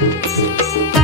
dance.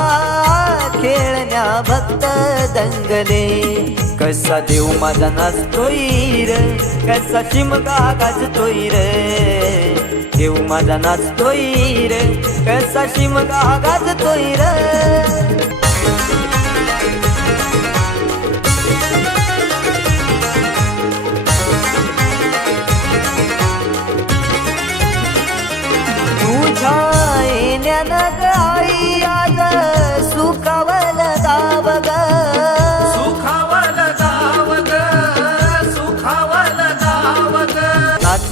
खेळण्या भक्त दंगले. कसा देव माझा नाचतोय र? कसा चिमका गाजतोय र? देव माझा नाचतोय र? कसा चिमका गाजतोय र? तुझ्या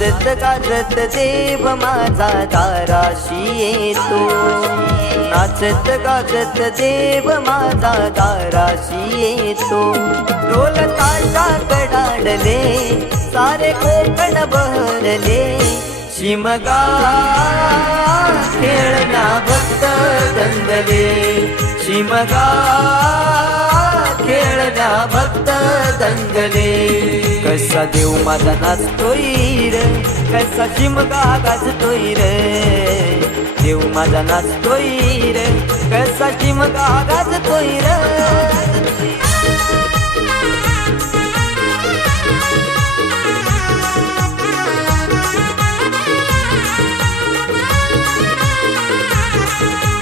नाचत गाजत देव माझा दाराशी येतो. नाचत गाजत देव माझा दाराशी येतो. ढोल ताशा कडाडले सारे कोकण बहरले. शिमगा खेळण्या भक्त दंदले शिमगा खेळण्या भक्त दंगले कसा देव माझा नाचतोय कीड कैसा चिमका गाजतोय रे. देव माझा नाचतोय रे. कैसा चिमका गाजतोय रे.